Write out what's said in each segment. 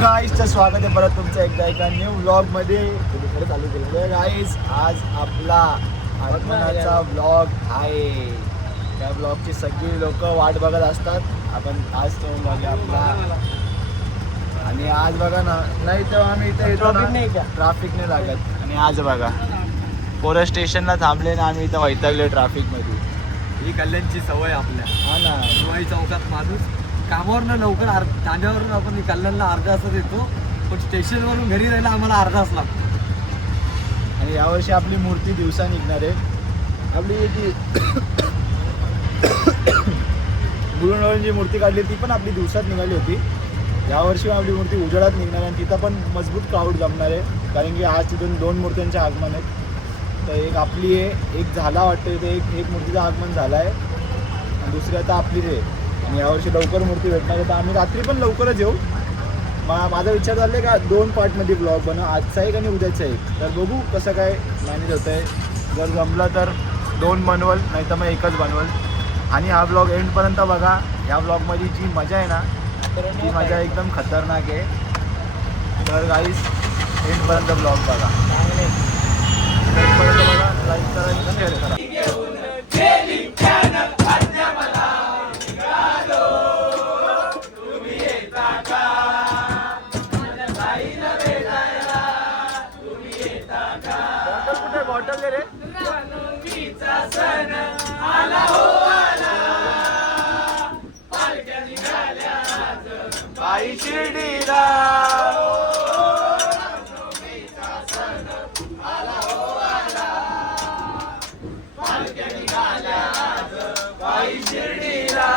गाईजचं स्वागत आहे परत तुमचं एकदा एका न्यू व्लॉगमध्ये. तुम्ही खरं चालू केलं गाईज. आज आपला आगमनाचा व्लॉग आहे. त्या व्लॉगची सगळी लोक वाट बघत असतात. आपण आज तो व्लॉग आहे आपला. आणि आज बघा ना, नाही तेव्हा आम्ही इथे येतो ना, ट्रॅफिक नाही लागत. आणि आज बघा पोरं स्टेशनला थांबले ना, आम्ही इथं वैतागले ट्रॅफिकमध्ये. ही कल्याणची सवय आपल्या. हा ना, शिवाई चौकात माणूस कामावरनं लवकर ठाण्यावरून आपण कल्याणला अर्धा तास येतो, पण स्टेशनवरून घरी जायला आम्हाला अर्धा तास लागतो. आणि यावर्षी आपली मूर्ती दिवसा निघणार आहे. आपली जी गुरुनानक जी मूर्ती काढली ती पण आपली दिवसात निघाली होती. यावर्षी आपली मूर्ती उजेडात निघणार आहे आणि तिथं पण मजबूत क्राऊड जमणार आहे. कारण की आज तिथून 2 मूर्त्यांचे आगमन आहेत. तर एक आपली आहे, एक झाला वाटतं ते एक मूर्तीचं आगमन झालं आहे आणि दुसरी आता आपलीच आहे. आणि यावर्षी लवकर मूर्ती भेटणार आहे, तर आम्ही रात्री पण लवकरच येऊ. माझा विचार झाला आहे का 2 पार्टमध्ये ब्लॉग बनव, आजचा एक आणि उद्याचा एक. तर बघू कसं काय मॅनेज होतं आहे. जर जमलं तर 2 बनवल, नाही तर मग एकच बनवल. आणि हा ब्लॉग एंडपर्यंत बघा. या ब्लॉगमध्ये जी मजा आहे ना, ती मजा एकदम खतरनाक आहे. तर गाईस एंडपर्यंत ब्लॉग बघा. एंडपर्यंत बघा, लाईक करा आणि शेअर करा. बॉटल दे रे. बाई शिर्डीला बाई शिर्डीला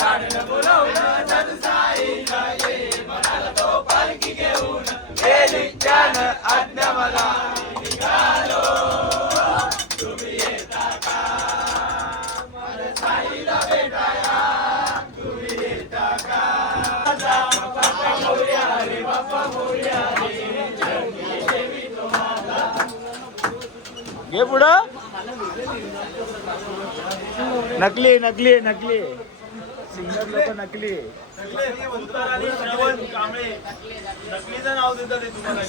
गाडीनं बोलवलं सदसाईला ये, म्हणाला तो पालखी घेऊन गेली त्यानं आज्ञा मला. निघालो तुम्ही येता का मला साईला भेटाया, तुम्ही येता का. बाप्पा मोरया रे, बाप्पा मोरया रे, चरणी देवी तुम्हाला. घे पुढं. नकली नकली नकली सिंगर लोक नकली.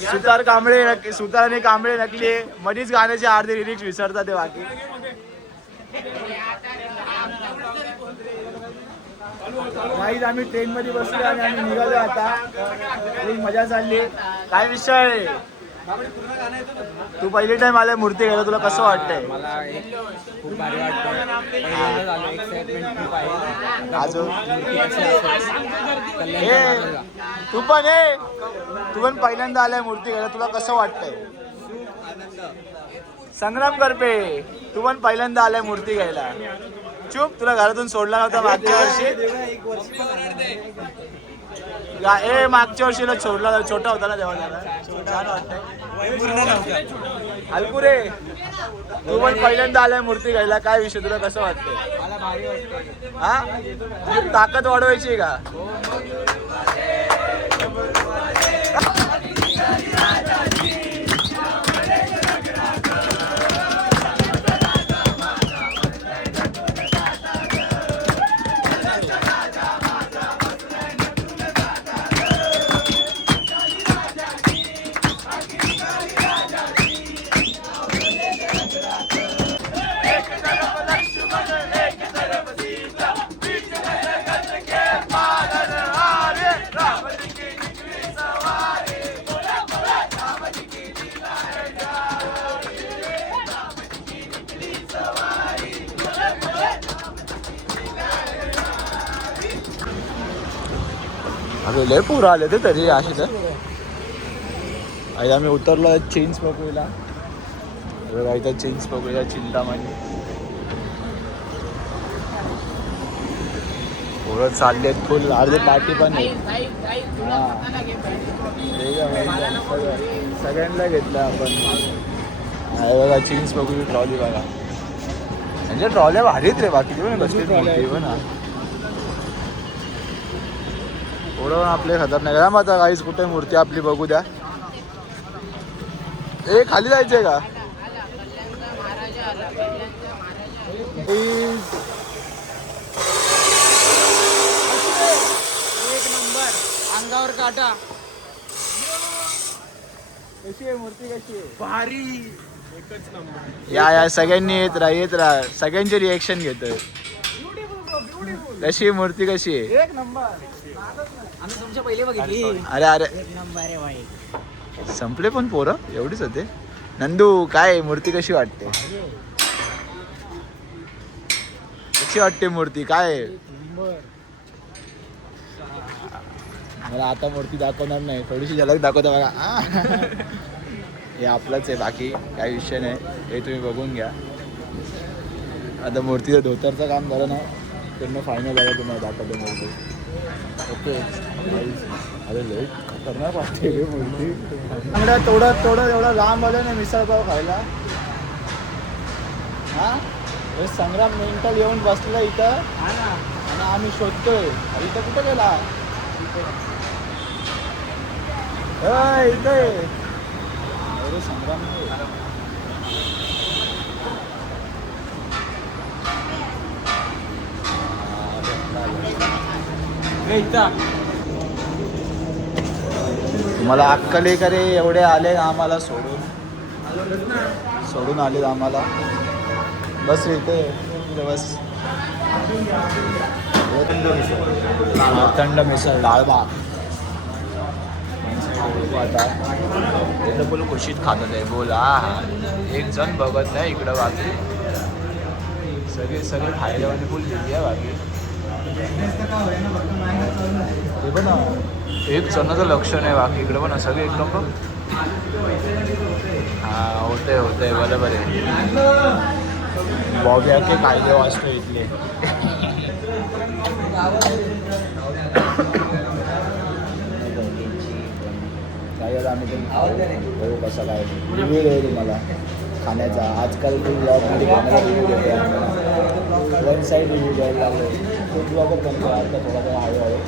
सुतार कांबळे नकली, सुतार आणि कांबळे नकली. मधीच गाण्याचे अर्धे लिरिक्स विसरतात ते बाकी. गाईज आम्ही ट्रेनमध्ये बसलो आणि आम्ही निघालो आता. एक मजा चालली. काय विषय आहे? तू पहिली टाइम आलाय मूर्ती घ्यायला, तुला कसं वाटतंय? मला खूप भारी वाटतं. पहिल्यांदा झालं, एक्साइटमेंट खूप आहे. अजून कल्याण तू पण आहे, तू पण पहिल्यांदा आलाय मूर्ती घ्यायला, तुला कसं वाटतंय? संग्राम करपे, तू पण पहिल्यांदा आलाय मूर्ती घ्यायला. चुप, तुला घरातून सोडला नव्हता मागच्या वर्षी. मागच्या वर्षीला सोडला, छोटा होता ना तेव्हा. छान वाटतंय. अलकुरे, तू पण पहिल्यांदा आलाय मूर्ती घ्यायला, काय विषय, तुला कसं वाटतंय? मला भारी वाटतं. हा, तुझी ताकद वाढवायची का? अरे लय पूर आले ते तरी असे तर. आम्ही उतरलो चिंच पकोईला. इथं चिंच पकोईला चिंतामणी. पोरं चालले आहेत फुल. अर्धे पार्टी पण आहे. सगळ्यांना घेतलं आपण. बघा चिंच पकोई ट्रॉली बघा. म्हणजे ट्रॉल्या भारीत रे, बाकी बसलीच मोठी पण. थोडं आपले खतरनाक आहे. आता काहीच कुठे मूर्ती आपली बघू द्या. खाली जायचंय का? काटावर काटा. कशी आहे मूर्ती, कशी आहे? भारी. या सगळ्यांनी येत राहा सगळ्यांचे रिएक्शन घेतोय. कशी आहे मूर्ती, कशी आहे? एक नंबर. आम्ही तुमच्या पहिले बघितली. अरे अरे एक नंबर आहे भाई. संपले पण पोरं एवढीच होते. नंदू काय मूर्ती कशी वाटते? कशी वाटते मूर्ती काय आहे? मला आता मूर्ती दाखवणार नाही, थोडीशी झलक दाखवता बघा. हे आपलंच आहे, बाकी काही विषय नाही, हे तुम्ही बघून घ्या. आता मूर्तीचं धोतरचं काम झालं ना पूर्ण फायनल झालं, तुम्हाला दाखवतो मूर्ती. ओके अरे लई खतरनाक वाटते रे मूर्ती. थोडं एवढं लांब आलं ना मिसळपाव खायला. हां हे संग्राम मेंटल येऊन बसला इथं आणि आम्ही शोधतोय इथं कुठं गेला. इथे अरे संग्राम तुम्हाला अक्कलेकरे एवढे आले आम्हाला सोडून आले आम्हाला. बस रे इथे बस. थंड मिसळ डाळभात आता इथं बोल खुशीत खात आहे. बोला एक जण बघत नाही इकडं, बाकी सगळे खायला म्हणजे फुल दिली आहे. बाकी हे पण एक जणाचं लक्ष नाही, बाकी इकडं पण सगळे एकदम बघ. हां होते बरोबर आहे. बॉब्या के कायदे वाचतो इथले. काय आम्ही पण बघू कसं काय रिव्ह्यू देऊ तुम्हाला खाण्याचा. आजकाल मी ब्लॉगमध्ये खाण्याचा रिव्ह्यू देतो. वन साईड रिव्ह्यू द्यायला लागलो. खूप ब्लॉगर बनतो आता थोडा हळूहळू.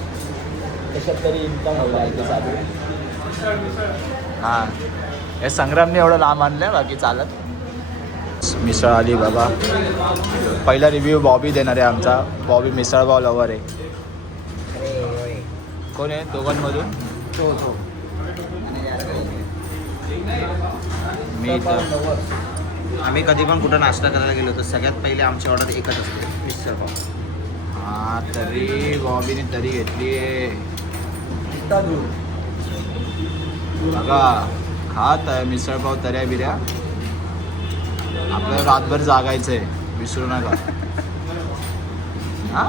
कशात तरी इन्कम होईल आहे ते चालू. हां हे संग्रामने एवढं लांब आणलं, बाकी चालत. मिसळ आली बाबा. पहिला रिव्ह्यू बॉबी देणार आहे आमचा. बॉबी मिसळपाव लवर आहे. कोण आहे दोघांमधून? तो मी तर आम्ही कधी पण कुठं नाश्ता करायला गेलो तर सगळ्यात पहिले आमची ऑर्डर एकच असते, मिसळपाव. हां तरी बॉबीने तरी घेतली आहे बघा. खात आहे मिसळपाव, तऱ्या बिऱ्या. आपल्याला रातभर जागायचं आहे, विसरू नका. हां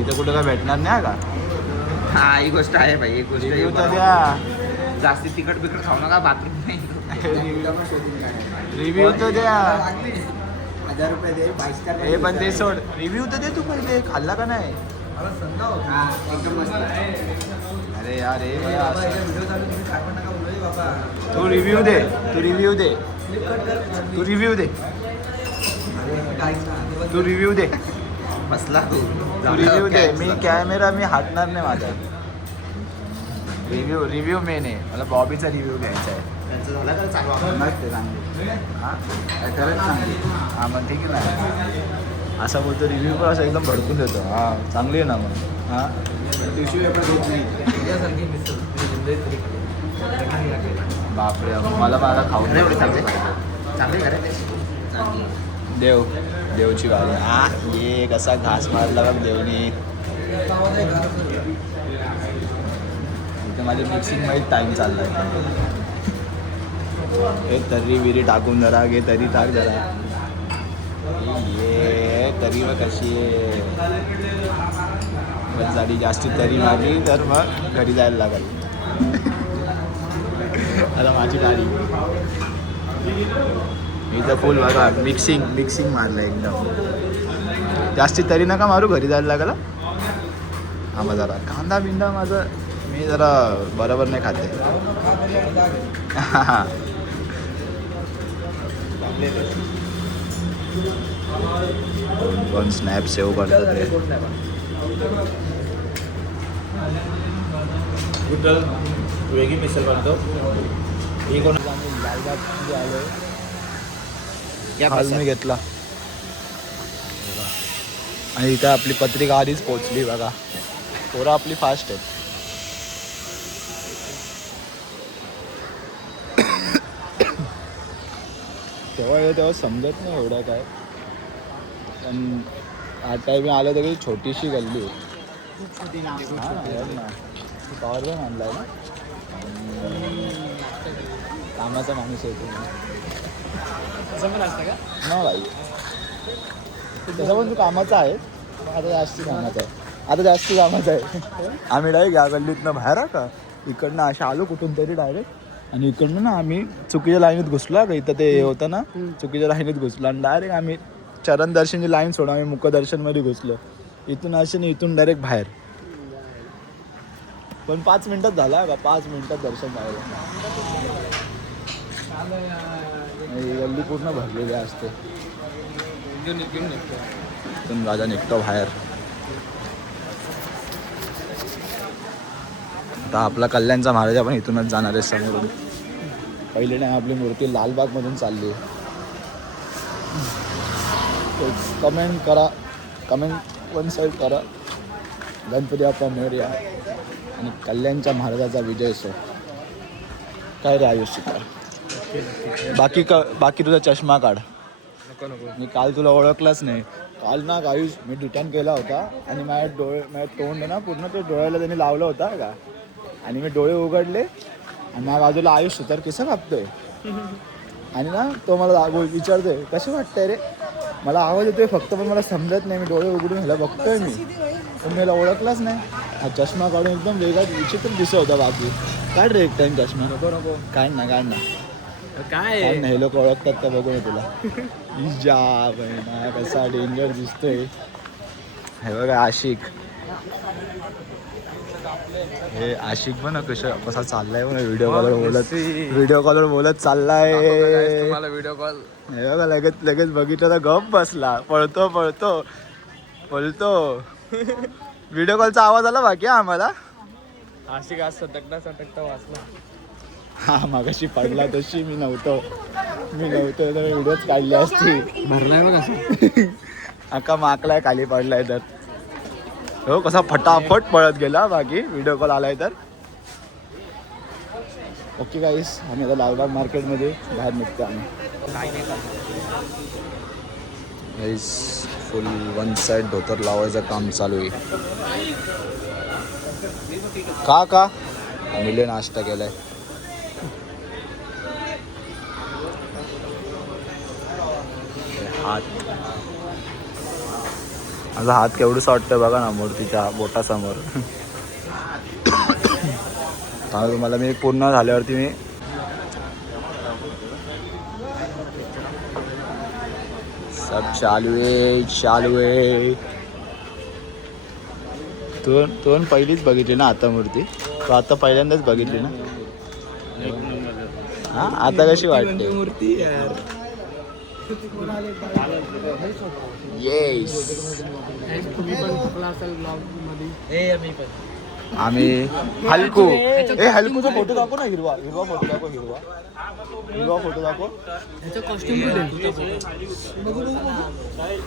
इथं कुठं काय भेटणार नाही का? हा ही गोष्ट आहे भाई, एक गोष्ट रिव्ह्यू तर द्या. जास्ती तिखट बिकट खाऊ नका, बाथरूम नाही. रिव्ह्यू तर द्या. 1000 रुपये दे. 5 स्टार. हे पण ते सोड, रिव्ह्यू तर दे तू पहिले. खाल्ला का नाही? एकदम मस्त. अरे यार हे बघा असं. व्हिडिओ चालू तुम्ही काय पण नका बोलू बाबा. तू रिव्ह्यू दे. तू रिव्ह्यू दे. बसला तू तू रिव्ह्यू दे. मी कॅमेरा हाटणार नाही माझा. रिव्ह्यू मेन आहे. मला बॉबीचा रिव्ह्यू घ्यायचा आहे. त्यांचं झालं का चालू मस्त चांगली. हां खरंच चांगली. हां मग ठीक आहे ना. असा बोलतो रिव्ह्यू पण असं एकदम भडकून देतो. हां चांगली आहे ना मग. हां बापरे मला खाऊन चांगली करे देवची बारी. हां ये कसा घास मारला बघ देवनी. इथे माझी मिक्सिंगमध्ये टाईम चालला आहे. एक तर्री विरी टाकून जरा घे, तरी टाक जरा. ये तरी मग कशी आहे बस झाली. जास्ती तरी मारली तर मग घरी जायला लागेल. आता माझी गाडी इथं फुल बघा मिक्सिंग मारलं एकदम. जास्ती तरी नका मारू, घरी जायला लागला. हा मग जरा कांदा बिंदा माझं मी जरा बरोबर नाही खाते. कोण स्नॅप सेव्ह करतात ते. वेगळी मिसळ बनतो. ही कोण लालबागमध्ये आलो मी घेतला. आणि इथं आपली पत्रिका आधीच पोचली बघा. पोरं आपली फास्ट आहेत. तेव्हा समजत नाही एवढं काय, पण आता मी आलो तरी छोटीशी गल्ली आहे. पॉवर पण आणलाय ना, कामाचा माणूस आहे असं पण असतं का? ना भाई. तसं पण तू कामाचा आहे, पण आता जास्ती कामाचा आहे. आम्ही डायरेक्ट या गल्लीतनं बाहेर का इकडनं अशा आलो कुठून तरी डायरेक्ट, आणि इकडनं ना आम्ही चुकीच्या लाईनीत घुसलो का, इथं ते होतं ना चुकीच्या लाईनीत घुसलो आणि डायरेक्ट आम्ही चरण दर्शनची लाईन सोडून आम्ही मुखदर्शनमध्ये घुसलो. इथून असे नाही, इथून डायरेक्ट बाहेर. पण 5 मिनिटात झाला का, 5 मिनिटात दर्शन झालं. ही गल्ली पूर्ण भरलेली असते. इथून राजा निघतो बाहेर. आता आपला कल्याणचा महाराजा पण इथूनच जाणार आहे समोरून. पहिले नाही आपली मूर्ती लालबागमधून चालली आहे. कमेंट करा, कमेंट वन साईड करा, गणपती बाप्पा मोरया आणि कल्याणच्या महाराजाचा विजय सो. काय रे आयुष्य, बाकी तुझा चष्मा काढ. मी काल तुला ओळखलाच नाही. काल ना आयुष मी रिटर्न केला होता आणि माझ्या तोंड ना पूर्ण ते डोळ्याला त्यांनी लावलं होता का, आणि मी डोळे उघडले आणि माझ्या बाजूला आयुष तर केस कापतोय आणि ना तो मला विचारतोय कसं वाटतंय रे. मला आवाज येतोय फक्त, पण मला समजत नाही. मी डोळे उघडून ह्याला बघतोय मी, पण मला ओळखलाच नाही. हा चष्मा काढून एकदम वेगळा विचित्र दिसत होता. बाकी काढ रे एक टाइम चष्मा. नको काढ ना काय हे लोक ओळखतात का बघू ना तुला. जा बहिणा कसा डेंजर दिसतोय. हे बघा आशिक, हे आशिक पण कसा चाललाय पण व्हिडिओ कॉलवर बोलत चाललाय. व्हिडिओ कॉल हे बघा लगेच बघितलं तर गप बसला. पळतो व्हिडिओ कॉलचा आवाज आला बाकी आम्हाला. आशिक आज सटकता वाचला. हा मागाशी पडला तशी मी नव्हतो तर व्हिडिओच काढले असती. भरलाय बघ असं अका माकलाय खाली पडलाय तर. हो कसा फटाफट पळत गेला बाकी व्हिडिओ कॉल आलाय तर. ओके गाईस, आम्ही आता लालबाग मार्केटमध्ये बाहेर निघतो आम्ही. गाईस फुल वन साईड धोतर लावायचं काम चालू आहे. का मुले नाश्ता केलाय. माझा हात केवढंसं वाटतंय बघा ना मूर्तीच्या बोटासमोर. तुम्हाला मी पूर्ण झाल्यावरती मी सब चालू आहे. तू पहिलीच बघितली ना आता मूर्ती. तू आता पहिल्यांदाच बघितली ना. हा आता कशी वाटते मूर्ती यार. येस आम्ही हलकूचा फोटो दाखव ना. हिरवा फोटो दाखव.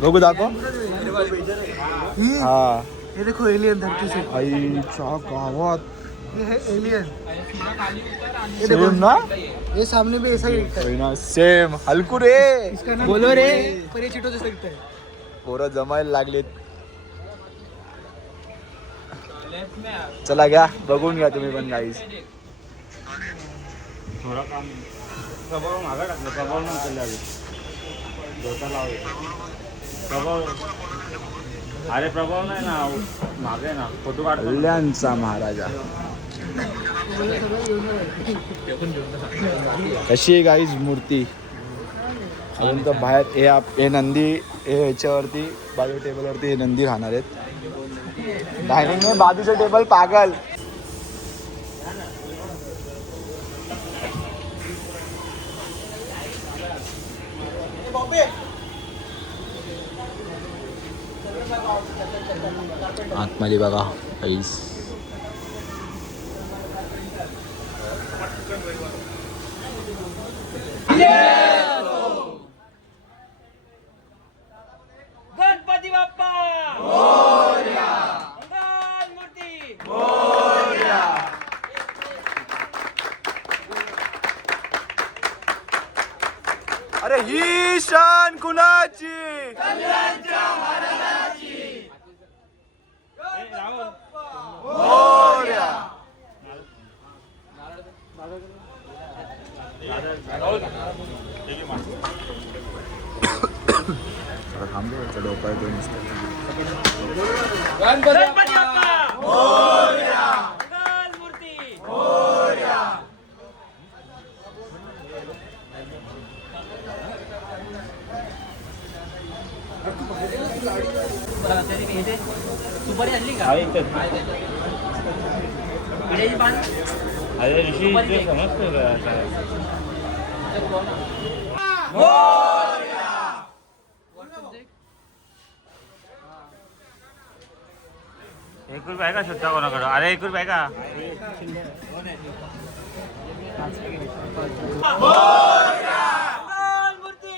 बघू दाखव. हा हे देखो एलियन धरती से. आईच्या गावात ये है एलियन. सेम ना. ये सामने भी ऐसा ही दिखता है. सेम हलकू रे. इसका नाम बोलो रे. पर ये चिटो जैसा दिखता है. पोरं जमायला लागलेत. चला घ्या बघून घ्या तुम्ही पण गाईस. थोडा काम प्रभाव मागा टाकलं. प्रभाव नंतर लागेल धोका लावले. प्रभाव अरे प्रभाव नाही ना मागे ना फोटो काढतो. कल्याणचा महाराजा. कशी आहे गाईज मूर्ती. अजून तर बाहेर हे नंदी ह्याच्यावरती बाजू टेबलवरती हे नंदी राहणार आहेत. डायनिंग में बाजूचं टेबल पागल. आतमध्ये बघा आईस. गणपती बाप्पा मोरया. मंगल मूर्ती मोरया. अरे ही शान कुणाची? मोरया. डोका गणपती बाप्पा मंगल मूर्ती सुपारी आणली का? पिढ्याची पान अरे ऋषी ते समजतं का? एक रुपये आहे का सुट्टा कोणाकडं? अरे 1 रुपये आहे का? मंगल मूर्ती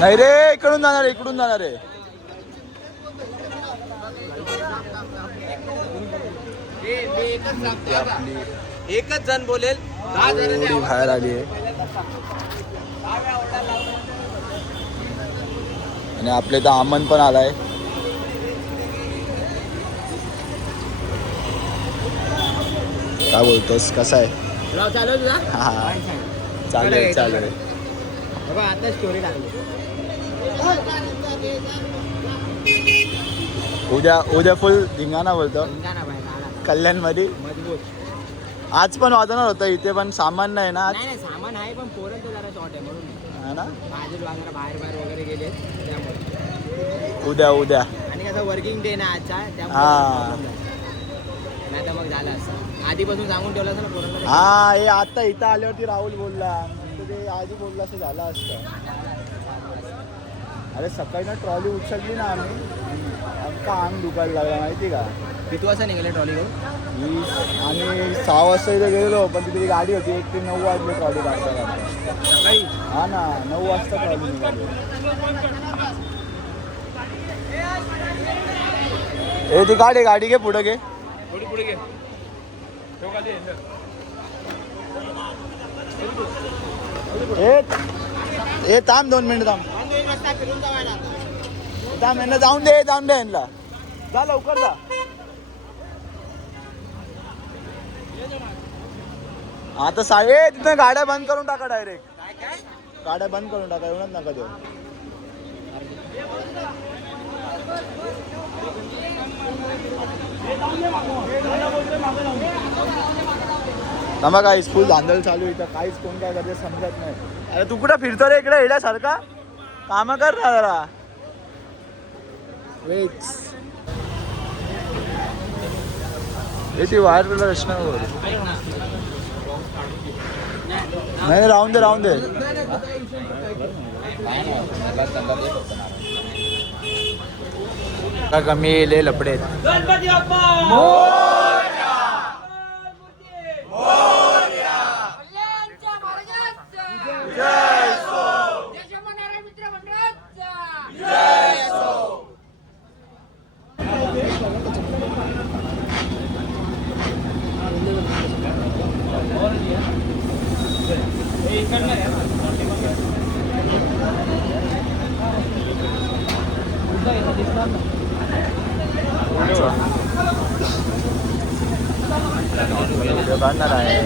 नाही रे, इकडून जाणार आहे. एकच जण बोलेल 10 जणांनी एवढी बाहेर आली आहे आणि आपले तर अमन पण आलाय. काय बोलतोस, कसा आहे? चालू तुझा हा चालू आहे. बाबा आता स्टोरी लागली. उद्या फुल धिंगाणा बोलतो कल्याण मध्ये. आज पण वाजणार होतं इथे, पण सामान नाही ना आज. नाही सामान आहे पण पोरांचं जरा शॉर्ट आहे म्हणून हा ना, बाहेर वगैरे गेले त्यामुळे. उद्या आणि कसं वर्किंग डे ना आजचा हा. त्यामुळे नाही तर मग झालं असं आधीपासून सांगून ठेवलं असं ना पोरांना. हा, हे आता इथं आल्यावरती राहुल बोलला, नंतर ते आधी बोलला असं झालं असतं. अरे सकाळी ना ट्रॉली उचलली ना आम्ही, आमचा अंग दुखायला लागला माहिती का. किती वाजता निघाले ट्रॉली घेऊन? आम्ही 6 वाजता इथे गेलो, पण तिथे गाडी होती 1 ते 9 वाजले ट्रॉली काढताना. सकाळी हा ना, 9 वाजता ट्रॉली निघाली. ए ती गाडी घे, पुढे घे. ए थांब 2 मिनिट थांब. यांना जाऊन दे यांना. जा लवकर जा. आता तिथं गाड्या बंद करून टाका डायरेक्ट. गाड्या बंद करून टाका, एवढंच नका देऊ. थांबा, काय फुल धांदल चालू इथं, काहीच कोण काय करते समजत नाही. अरे तू कुठं फिरतो रे इकडे येण्यासारखा? काम कर ना जरा. ती वायर तुला रचना नाही, राहून दे. का कमी येले लपडे. गणपती बाप्पा काढणार आहे.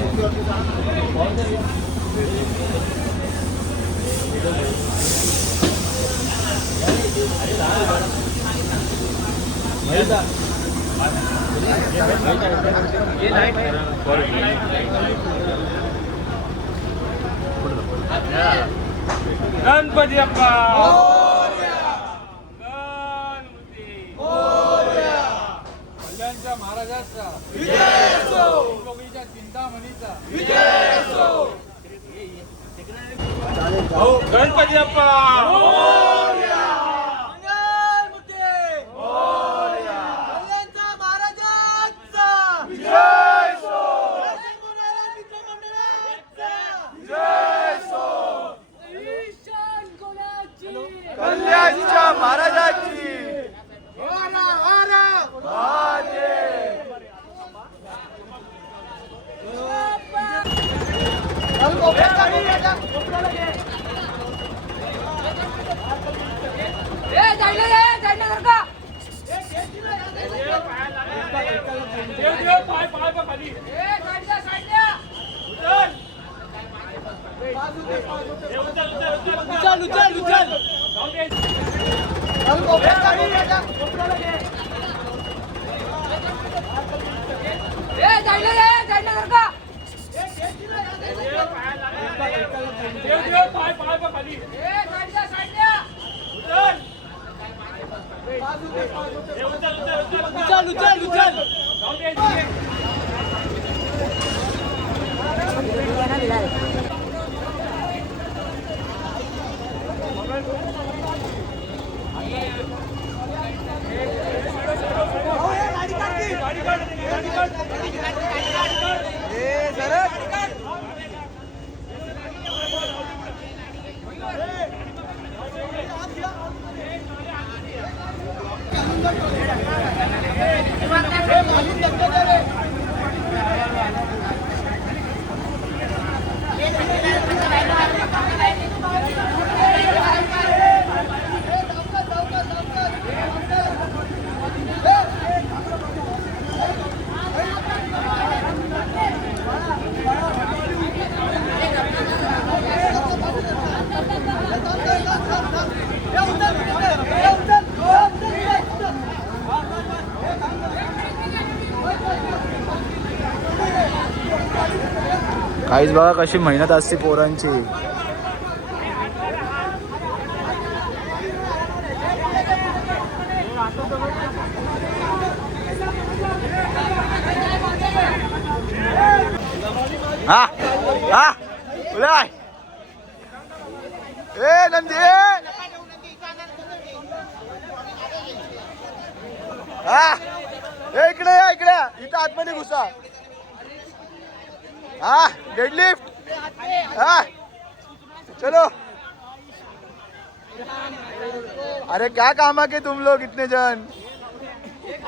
गणपती बाप्पा महाराजांचा चिंतामणीचा गणपती बाप्पा कल्याणच्या महाराजांची. काहीच बघा कशी मेहनत असते पोरांची. हा हा उलाय ए नंदी हा इकडे या इकडे इथं आतमध्ये घुसा. हाँ डेडलिफ्ट हाँ चलो. अरे क्या काम के तुम लोग इतने जन.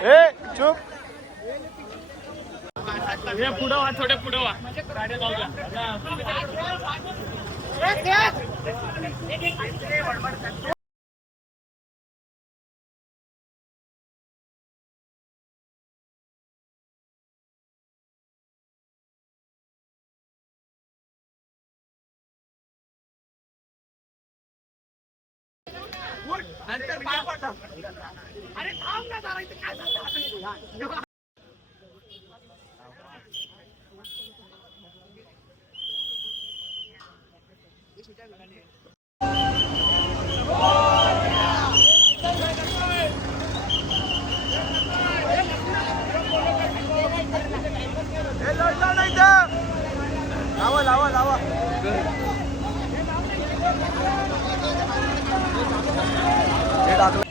ए चुप. पुढं वा थोडे पुढं वा गाड्या लावल्या अरे थांब ना जरा इथे काय झालं. लावा लावा लावा. हे टाकलं.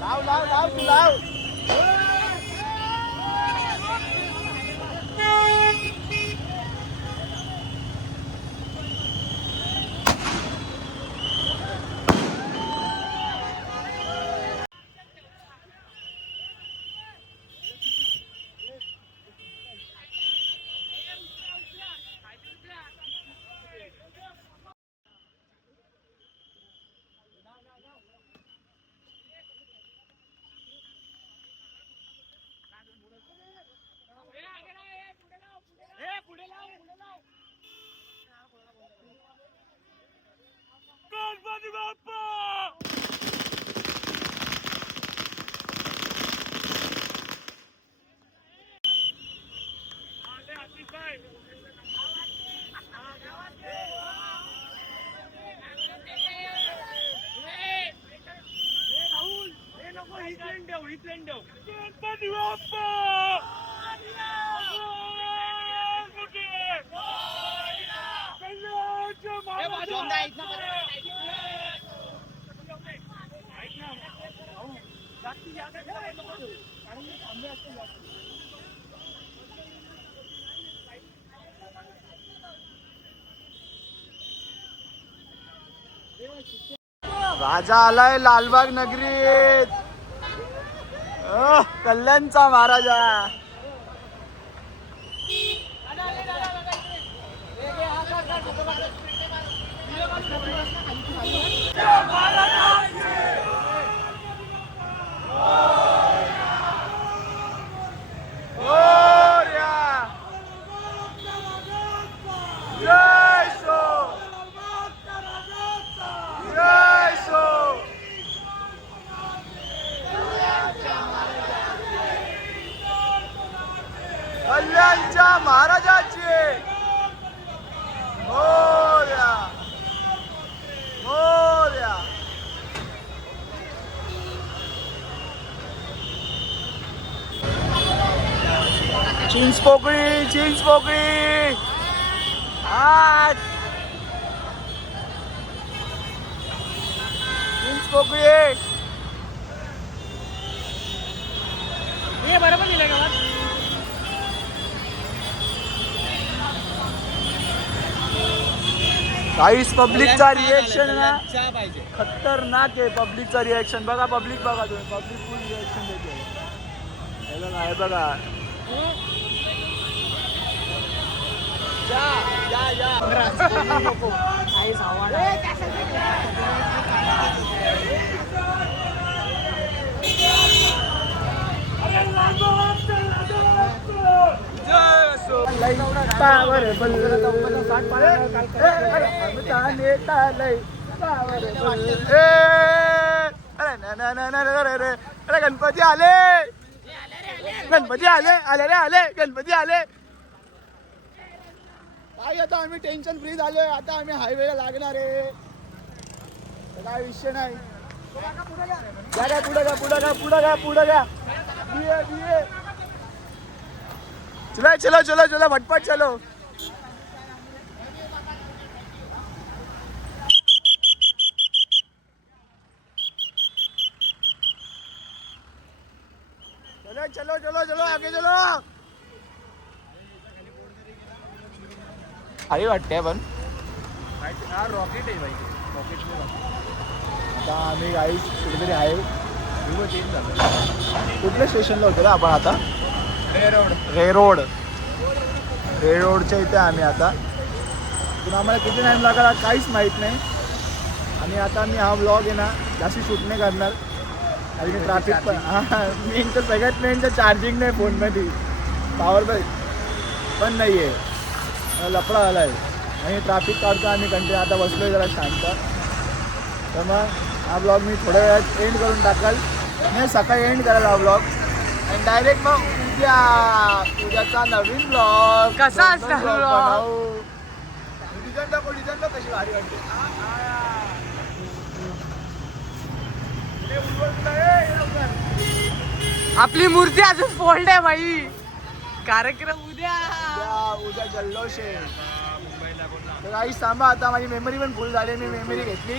लाव लाव लाव तू लाव. गणपती बाप्पा. गणपती बाप्पा. कल्याण राजा आलाय लालबाग नगरीत. कल्याणचा महाराजा. कल्याणच्या महाराजाची मोरया मोरया. चिंच पोकळी चिंच पोकळी. आज चिंच पोकळी हे बरोबर दिलं का? काहीच पब्लिकचा रिएक्शन ना खतरनाक आहे. पब्लिकचा रिएक्शन बघा. पब्लिक बघा तुम्ही. पब्लिक फुल रिएक्शन देते. हे बघा हे बघा. अरे गणपती आले. गणपती आले. आले रे आले. गणपती आले. काय आता आम्ही टेन्शन फ्री झालोय. आता आम्ही हायवेला लागणार आहे. काय विषय नाही. पुढे घ्या पुढे घ्या पुढे घ्या पुढे घ्या पुढे घ्या. चलो चलो चलो चलो फटफट चलो. चलो चलो चलो चलो आगे चलो. आई वाटते पण रॉकेट आहे भाई. आता आम्ही गाडी कुठेतरी आहे. कुठल्या स्टेशनला होतो रे आपण आता? रे रोडच्या इथे आम्ही आता. पण आम्हाला किती टाईम लागला काहीच माहीत नाही. आणि आता मी हा व्लॉग आहे ना जास्त शूट नाही करणार. आणि ट्रॅफिक पण मेन तर सगळ्यात मेन तर चार्जिंग नाही फोनमध्ये. पॉवर पण नाही आहे. लफडा झाला आहे. आणि ट्रॅफिक काढतो आम्ही कंटिन्यू. आता बसलोय जरा शांत. तर मग हा ब्लॉग मी थोड्या वेळात एंड करून टाकाल. नाही सकाळी एंड करायला हा ब्लॉग. आणि डायरेक्ट मग उद्याचा नवीन ब्लॉग कसा असणार vlog? डिझाईन कशी भारी वाटते. आपली मूर्ती अजून फोल्ड आहे भाई. कार्यक्रम उद्या जल्लोष आहे. तर काही सांगा. आता माझी मेमरी पण फुल झाली. मी मेमरी घेतली.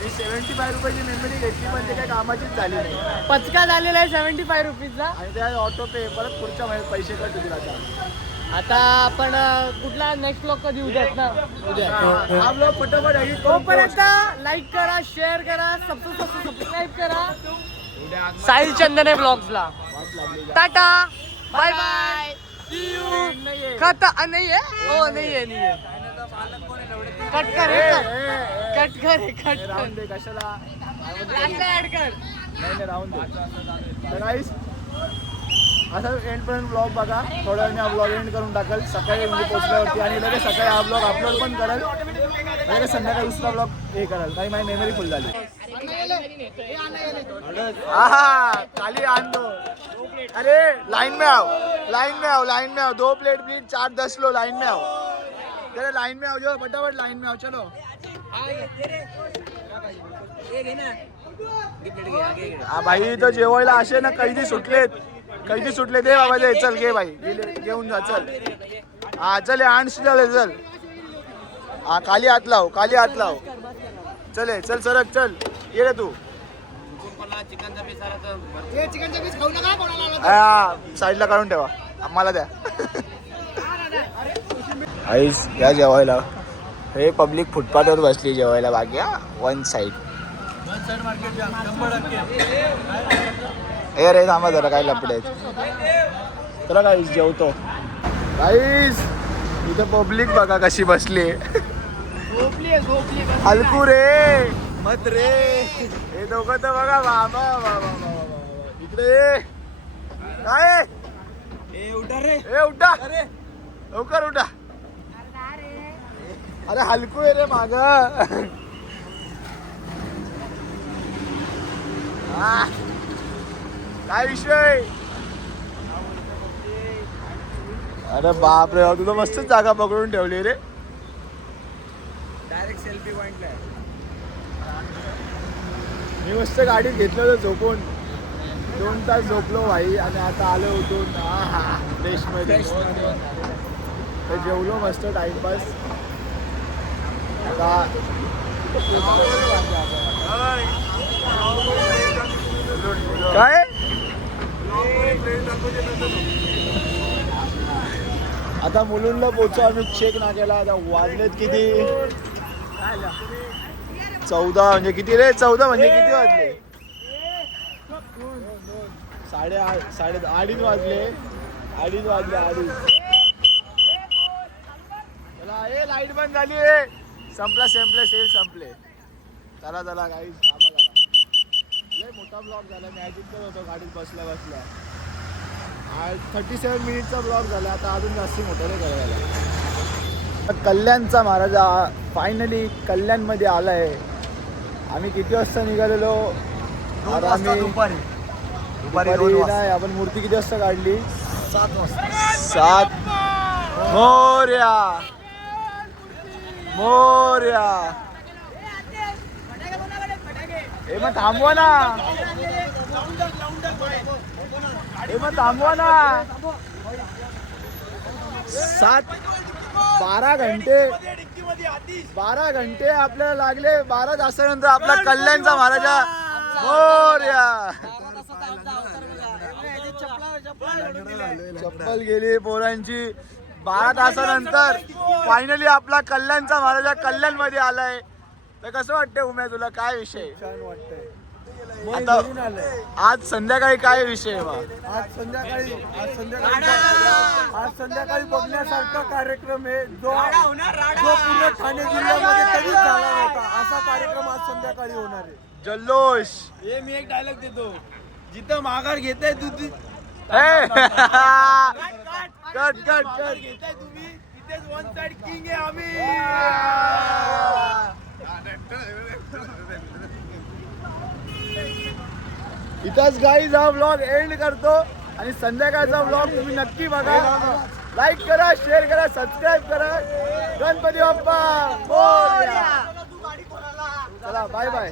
मी 75 रुपयाची मेमरी घेतली पण ते काही कामाचीच झाली नाही. पचका झालेला आहे 75 रुपीजचा. आणि त्या ऑटो पे परत पुढच्या महिन्यात पैसे कट होतील. आता आपण कुठला नेक्स्ट ब्लॉग कधी उद्यात ना? उद्या हा ब्लॉग फटाफट edit करून तोपर्यंत लाईक करा, शेअर करा, सबस्क्राईब करा साहिल चंदने ब्लॉग्सला. वाट लागली. Tata bye bye see you. खता नाही आहे. हो नाही आहे. कट कर कट कर राहून दे कशाला. ऍड कर. नाही राहून दे. तर गाईस असं एंडपर्यंत ब्लॉग बघा. थोड्या वेळाने हा ब्लॉग एंड करून टाकाल सकाळी म्हणजे पोचल्यावरती. आणि लगेच सकाळी हा ब्लॉग अपलोड पण कराल. लगेच संध्याकाळी दुसरा ब्लॉग हे कराल. काही माझी मेमरी फुल झाली. हा खाली आणतो. अरे लाइन में आओ. 2 प्लेट प्लीज 4 10 लो. लाइन में आओ. चलो लाइन में आओ. जो फटाफट लाइन में आओ. चलो हा भाई तो जेवायला असे ना कैदी सुटले दे बाबा दे. चल घे भाई घेऊन जा. चल हा चल आणशी झाले. चल हा खाली हात लाव. चल चल सरक. चल ये रे तू. साईडला काढून ठेवा आम्हाला द्या. आईस या जेवायला. हे पब्लिक फुटपाथवर बसली जेवायला बाकी वन साईड. हे रे थांबा जरा काय लपडे आहेत. चला गाईस जेवतो. गाईस इथं पब्लिक बघा कशी बसली. हलकू रे मत रे. हे दोघं तर बघा बाबा इकडे काय. उठा रे. ए उठा लवकर उठा. अरे हलकू आहे रे माग. काय विषय. अरे बाप रे तुझं मस्त जागा पकडून ठेवली रे. डायरेक्ट सेल्फी पॉइंटला आहे. मी मस्त गाडीत घेतलं होतं झोपून. 2 तास झोपलो भाई आणि आता आलो उठून फ्रेश मध्ये. तर जेवलो मस्त टाइमपास. आता काय आता मुलुंडला पोहोचू आम्ही चेक नाक्याला. आता वाजलेत किती 14 म्हणजे किती रे 14 म्हणजे किती वाजले 2:30 वाजले 2:30. चला ए लाईट बंद झाली. संपले सेल संपले. चला काही कामा करा. लय मोठा ब्लॉग झाला. मॅजिकच होतो गाडीत बसल्या 37 मिनिटचा ब्लॉग झाला. आता अजून जास्त मोठा नाही करायला. कल्याणचा महाराजा फायनली कल्याणमध्ये आलाय. आम्ही किती वाजता निघालेलो. आता आम्ही दुपारी नाही. आपण मूर्ती किती वाजता काढली 7 वाजता. 7. मोर्या हे मग थांबवा ना. हे मग थांबवा ना. 12 घंटे आपल्याला लागले. 12 तासानंतर आपला कल्याणचा महाराजा मोर्या. चप्पल गेली पोरांची. 12 तासानंतर फायनली आपला कल्याणचा महाराजा कल्याण मध्ये आलाय. तर कसं वाटतंय उम्या तुला. काय विषय. छान वाटतंय. आता आज संध्याकाळी काय विषय मग. आज संध्याकाळी बघण्यासारखा कार्यक्रम आहे जो पूर्ण ठाणे जिल्ह्यामध्ये कधीच झाला नव्हता. असा कार्यक्रम आज संध्याकाळी होणार आहे. जल्लोष. हे मी एक डायलॉग देतो. जिथं माघार घेताय तुम्ही कट घेताय तुम्ही तिथेच वन साइड किंग आहे आम्ही. इथंच गाईज हा व्लॉग एंड करतो. आणि संध्याकाळचा व्लॉग तुम्ही नक्की बघा. लाईक करा, शेअर करा, सबस्क्राईब करा. गणपती बाप्पा मोरया. चला बाय बाय.